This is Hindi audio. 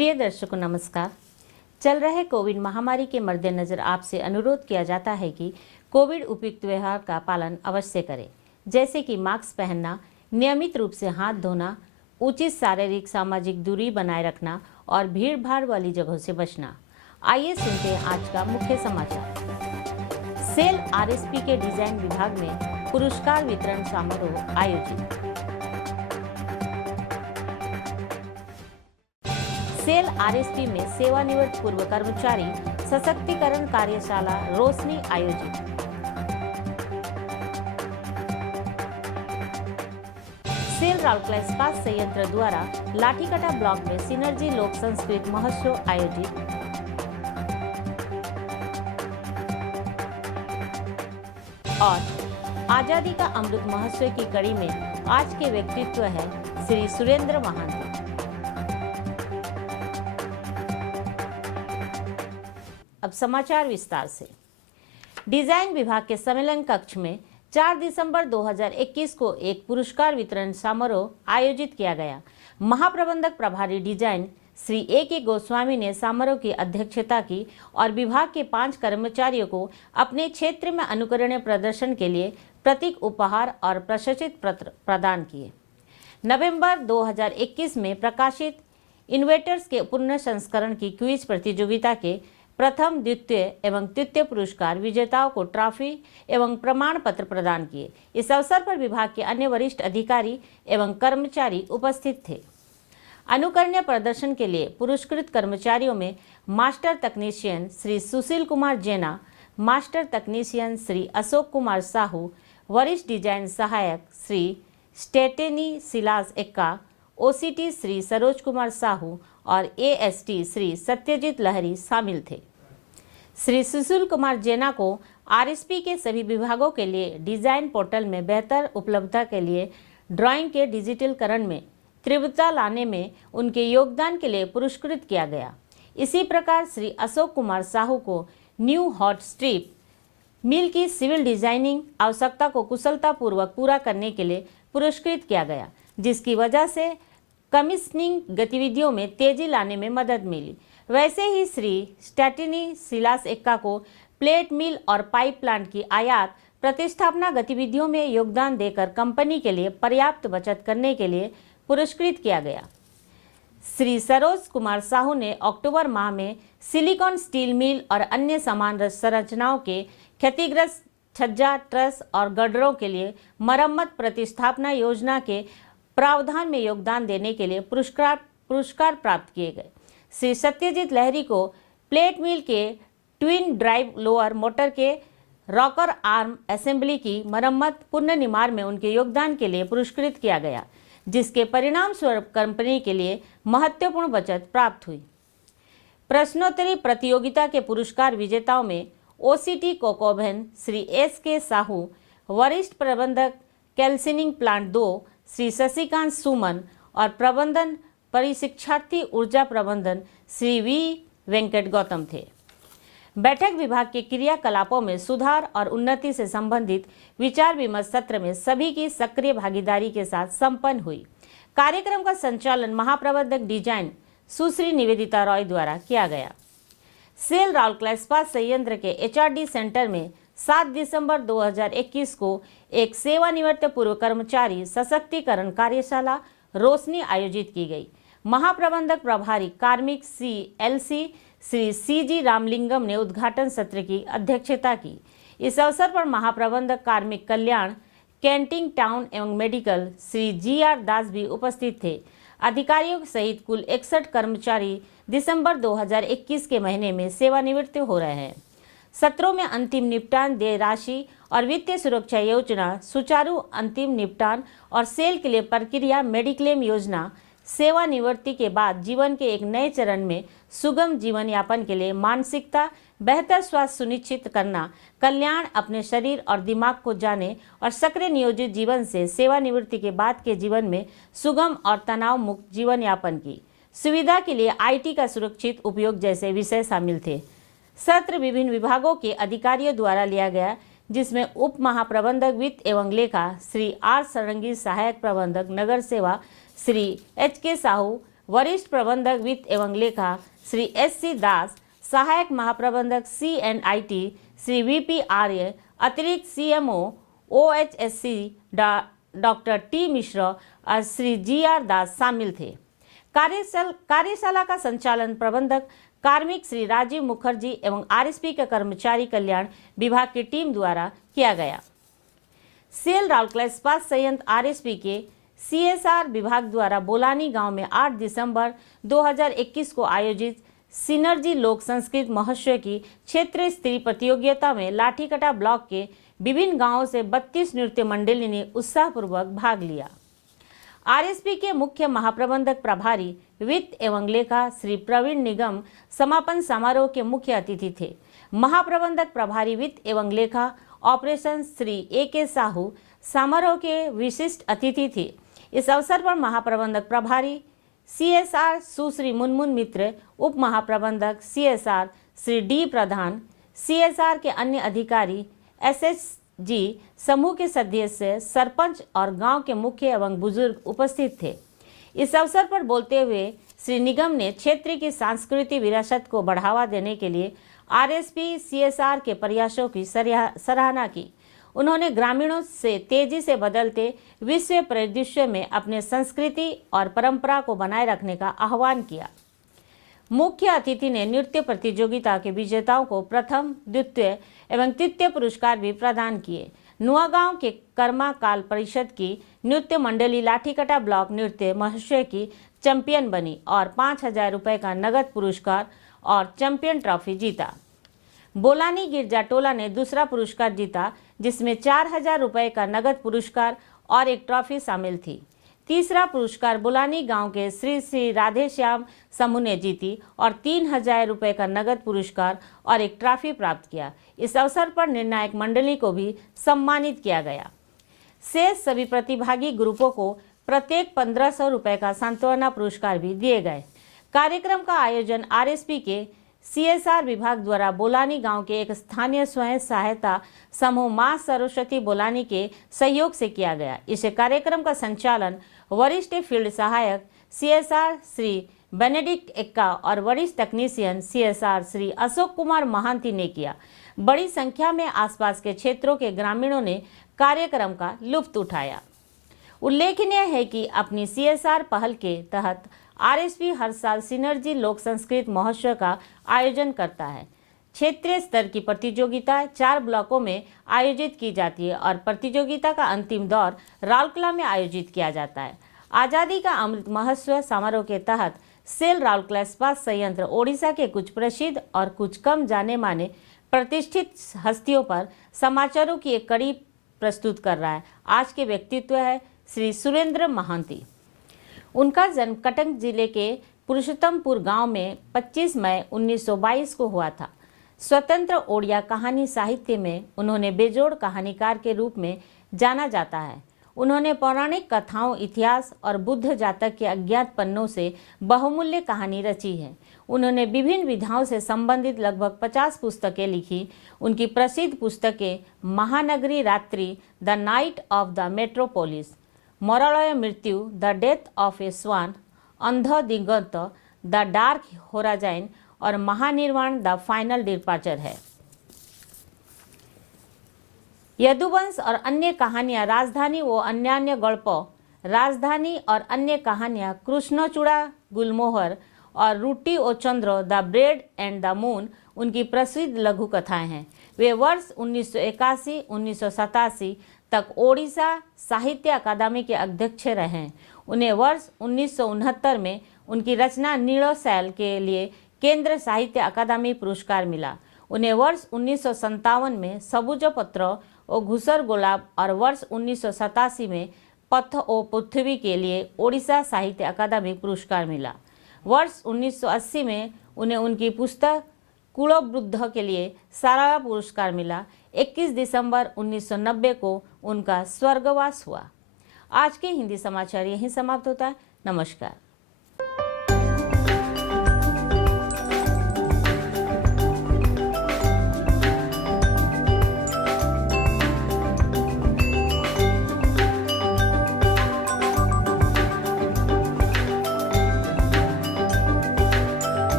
प्रिय दर्शकों नमस्कार। चल रहे कोविड महामारी के मद्देनजर आपसे अनुरोध किया जाता है कि कोविड उपयुक्त व्यवहार का पालन अवश्य करें, जैसे कि मास्क पहनना, नियमित रूप से हाथ धोना, उचित शारीरिक सामाजिक दूरी बनाए रखना और भीड़ भाड़ वाली जगहों से बचना। आइए सुनते हैं आज का मुख्य समाचार। सेल आरएसपी के डिजाइन विभाग में पुरस्कार वितरण समारोह आयोजित। सेल आरएसपी में सेवानिवृत्त पूर्व कर्मचारी सशक्तिकरण कार्यशाला रोशनी आयोजित। सेल राउरकेला इस्पात संयंत्र द्वारा लाठीकटा ब्लॉक में सिनर्जी लोक संस्कृत महोत्सव आयोजित। और आजादी का अमृत महोत्सव की कड़ी में आज के व्यक्तित्व है श्री सुरेंद्र महांती। अब समाचार विस्तार से। डिजाइन विभाग के सम्मेलन कक्ष में 4 दिसंबर 2021 को एक पुरस्कार वितरण समारोह आयोजित किया गया। महाप्रबंधक प्रभारी डिजाइन श्री ए.के. गोस्वामी ने समारोह की अध्यक्षता की और विभाग के 5 कर्मचारियों को अपने क्षेत्र में अनुकरणीय प्रदर्शन के लिए प्रतीक उपहार और प्रशस्ति पत्र प्रदान किए। नवंबर 2021 में प्रकाशित इनोवेटर्स के पुनः संस्करण की क्विज प्रतियोगिता के प्रथम, द्वितीय एवं तृतीय पुरस्कार विजेताओं को ट्रॉफी एवं प्रमाण पत्र प्रदान किए। इस अवसर पर विभाग के अन्य वरिष्ठ अधिकारी एवं कर्मचारी उपस्थित थे। अनुकरणीय प्रदर्शन के लिए पुरस्कृत कर्मचारियों में मास्टर तकनीशियन श्री सुशील कुमार जेना, मास्टर तकनीशियन श्री अशोक कुमार साहू, वरिष्ठ डिजाइन सहायक श्री स्टेटेनी सिलास एक्का, ओसीटी श्री सरोज कुमार साहू और एएसटी श्री सत्यजीत लहरी शामिल थे। श्री सुशील कुमार जेना को आरएसपी के सभी विभागों के लिए डिजाइन पोर्टल में बेहतर उपलब्धता के लिए ड्राइंग के डिजिटलीकरण में तीव्रता लाने में उनके योगदान के लिए पुरस्कृत किया गया। इसी प्रकार श्री अशोक कुमार साहू को न्यू हॉट स्ट्रिप मिल की सिविल डिजाइनिंग आवश्यकता को कुशलतापूर्वक पूरा करने के लिए पुरस्कृत किया गया, जिसकी वजह से कमीशनिंग गतिविधियों में तेजी लाने में मदद मिली। वैसे ही श्री स्टेटिनी सिलास एक्का को प्लेट मिल और पाइप प्लांट की आयात प्रतिस्थापना गतिविधियों में योगदान देकर कंपनी के लिए पर्याप्त बचत करने के लिए पुरस्कृत किया गया। श्री सरोज कुमार साहू ने अक्टूबर माह में सिलिकॉन स्टील मिल और अन्य समान संरचनाओं के क्षतिग्रस्त छज्जा, ट्रस और गड्ढरों के लिए मरम्मत प्रतिस्थापना योजना के प्रावधान में योगदान देने के लिए पुरस्कार प्राप्त किए गए। श्री सत्यजीत लहरी को प्लेट मिल के ट्विन ड्राइव लोअर मोटर के रॉकर आर्म असेंबली की मरम्मत पुनर्निर्माण में उनके योगदान के लिए पुरस्कृत किया गया, जिसके परिणाम स्वरूप कंपनी के लिए महत्वपूर्ण बचत प्राप्त हुई। प्रश्नोत्तरी प्रतियोगिता के पुरस्कार विजेताओं में ओसीटी कोकोभेन श्री एस.के. साहू, वरिष्ठ प्रबंधक कैल्सिनिंग प्लांट 2 श्री शशिकांत सुमन और प्रबंधन परिशिक्षार्थी ऊर्जा प्रबंधन श्री वी वेंकट गौतम थे। बैठक विभाग के क्रियाकलापों में सुधार और उन्नति से संबंधित विचार विमर्श सत्र में सभी की सक्रिय भागीदारी के साथ संपन्न हुई। कार्यक्रम का संचालन महाप्रबंधक डिजाइन सुश्री निवेदिता रॉय द्वारा किया गया। सेल राउरकेला इस्पात संयंत्र के एचआरडी सेंटर में 7 दिसंबर 2021 को एक सेवानिवृत्त पूर्व कर्मचारी सशक्तिकरण कार्यशाला रोशनी आयोजित की गई। महाप्रबंधक प्रभारी कार्मिक CLC श्री CG रामलिंगम ने उद्घाटन सत्र की अध्यक्षता की। इस अवसर पर महाप्रबंधक कार्मिक कल्याण, कैंटीन टाउन एवं मेडिकल श्री GR दास भी उपस्थित थे। अधिकारियों सहित कुल 61 कर्मचारी दिसंबर 2021 के महीने में सेवानिवृत्त हो रहे हैं। सत्रों में अंतिम निपटान देय राशि और वित्तीय सुरक्षा योजना, सुचारू अंतिम निपटान और सेल के लिए प्रक्रिया, मेडिक्लेम योजना, सेवानिवृत्ति के बाद जीवन के एक नए चरण में सुगम जीवन यापन के लिए मानसिकता, बेहतर स्वास्थ्य सुनिश्चित करना, कल्याण, अपने शरीर और दिमाग को जाने और सक्रिय नियोजित जीवन से सेवानिवृत्ति के बाद के जीवन में सुगम और तनाव मुक्त जीवन यापन की सुविधा के लिए IT का सुरक्षित उपयोग जैसे विषय शामिल थे। सत्र विभिन्न विभागों के अधिकारियों द्वारा लिया गया, जिसमें उप महाप्रबंधक वित्त एवं लेखा श्री R. सरंगी, सहायक प्रबंधक नगर सेवा श्री H.के. साहू, वरिष्ठ प्रबंधक वित्त एवं लेखा श्री SC दास, सहायक महाप्रबंधक CNIT श्री VP आर्य, अतिरिक्त CMO OHSC doctor T Mishra और श्री GR दास शामिल थे। कार्यशाला का संचालन प्रबंधक कार्मिक श्री राजीव मुखर्जी एवं RSP के कर्मचारी कल्याण विभाग की टीम द्वारा किया गया। सेल राउरकेला इस्पात संयंत्र RSP के CSR विभाग द्वारा बोलानी गांव में 8 दिसंबर 2021 को आयोजित सिनर्जी लोक संस्कृत महोत्सव की क्षेत्रीय स्तरीय प्रतियोगिता में लाठीकटा ब्लॉक के विभिन्न गांवों से 32 नृत्य मंडली ने उत्साहपूर्वक भाग लिया। RSP के मुख्य महाप्रबंधक प्रभारी वित्त एवं लेखा श्री प्रवीण निगम समापन समारोह के मुख्य अतिथि थे। महाप्रबंधक प्रभारी वित्त एवं लेखा ऑपरेशन श्री AK साहू समारोह के विशिष्ट अतिथि थे। इस अवसर पर महाप्रबंधक प्रभारी CSR सुश्री मुनमुन मित्र, उप महाप्रबंधक CSR श्री D प्रधान, CSR के अन्य अधिकारी, SHG समूह के सदस्य, सरपंच और गांव के मुख्य एवं बुजुर्ग उपस्थित थे। इस अवसर पर बोलते हुए श्री निगम ने क्षेत्र की सांस्कृतिक विरासत को बढ़ावा देने के लिए RSP CSR के प्रयासों की सराहना की। उन्होंने ग्रामीणों से तेजी से बदलते विश्व परिदृश्य में अपने संस्कृति और परंपरा को बनाए रखने का आह्वान किया। मुख्य अतिथि ने नृत्य प्रतियोगिता के विजेताओं को प्रथम, द्वितीय एवं तृतीय पुरस्कार भी प्रदान किए। नुआगांव के कर्मा काल परिषद की नृत्य मंडली लाठीकटा ब्लॉक नृत्य महोत्सव की चैंपियन बनी और 5,000 रुपये का नगद पुरस्कार और चैंपियन ट्रॉफी जीता। बोलानी गिरजा टोला ने दूसरा पुरस्कार जीता, जिसमें 4,000 रुपये का नगद पुरस्कार और एक ट्रॉफी शामिल थी। तीसरा पुरस्कार बोलानी गांव के श्री राधे श्याम समूह ने जीती और 3,000 रुपये का नगद पुरस्कार और एक ट्रॉफी प्राप्त किया। इस अवसर पर निर्णायक मंडली को भी सम्मानित किया गया। शेष सभी प्रतिभागी ग्रुपों को प्रत्येक 1,500 रुपये का सांत्वना पुरस्कार भी दिए गए। कार्यक्रम का आयोजन RSP के CSR विभाग द्वारा बोलानी गांव के एक स्थानीय स्वयं सहायता समूह मां सरस्वती बोलानी के सहयोग से किया गया। इस कार्यक्रम का संचालन वरिष्ठ फील्ड सहायक CSR श्री बेनेडिक्ट एक्का और वरिष्ठ तकनीशियन CSR श्री अशोक कुमार महांती ने किया। बड़ी संख्या में आसपास के क्षेत्रों के ग्रामीणों ने कार्यक्रम का लुत्फ उठाया। उल्लेखनीय है कि अपनी CSR पहल के तहत RSP हर साल सिनर्जी लोक संस्कृत महोत्सव का आयोजन करता है। क्षेत्रीय स्तर की प्रतियोगिता 4 ब्लॉकों में आयोजित की जाती है और प्रतियोगिता का अंतिम दौर राउरकेला में आयोजित किया जाता है। आज़ादी का अमृत महोत्सव समारोह के तहत सेल राउरकेला इस्पात संयंत्र ओडिशा के कुछ प्रसिद्ध और कुछ कम जाने माने प्रतिष्ठित हस्तियों पर समाचारों की एक कड़ी प्रस्तुत कर रहा है। आज के व्यक्तित्व है श्री सुरेंद्र महांती। उनका जन्म कटक जिले के पुरुषोत्तमपुर गांव में 25 मई 1922 को हुआ था। स्वतंत्र ओडिया कहानी साहित्य में उन्होंने बेजोड़ कहानीकार के रूप में जाना जाता है। उन्होंने पौराणिक कथाओं, इतिहास और बुद्ध जातक के अज्ञात पन्नों से बहुमूल्य कहानी रची है। उन्होंने विभिन्न विधाओं से संबंधित लगभग 50 पुस्तकें लिखी। उनकी प्रसिद्ध पुस्तकें Mahanagari Ratri, the night of the metropolis, Maralay Mrityu, the death of a swan, Andha Diganta, the dark horizon और महानिर्वाण, द फाइनल डिपार्चर है। यदुवंश और अन्य कहानियां, राजधानी व अन्य गल्पों, राजधानी और अन्य कहानियां, कृष्णचूड़ा, गुलमोहर और Ruti O Chandra, the bread and the moon उनकी प्रसिद्ध लघु कथाएं हैं। वे वर्ष 1981-1987 तक ओडिशा साहित्य अकादमी के अध्यक्ष रहे। उन्हें वर्ष 1969 में उनकी रचना नीलो सैल के लिए केंद्र साहित्य अकादमी पुरस्कार मिला। उन्हें वर्ष 1957 में सबुज पत्र और घुसर गुलाब और वर्ष 1987 में पथ ओ पृथ्वी के लिए ओडिशा साहित्य अकादमी पुरस्कार मिला। वर्ष 1980 में उन्हें उनकी पुस्तक कुलवृद्ध के लिए सारावा पुरस्कार मिला। 21 दिसंबर 1990 को उनका स्वर्गवास हुआ। आज के हिंदी समाचार यहीं समाप्त होता है। नमस्कार।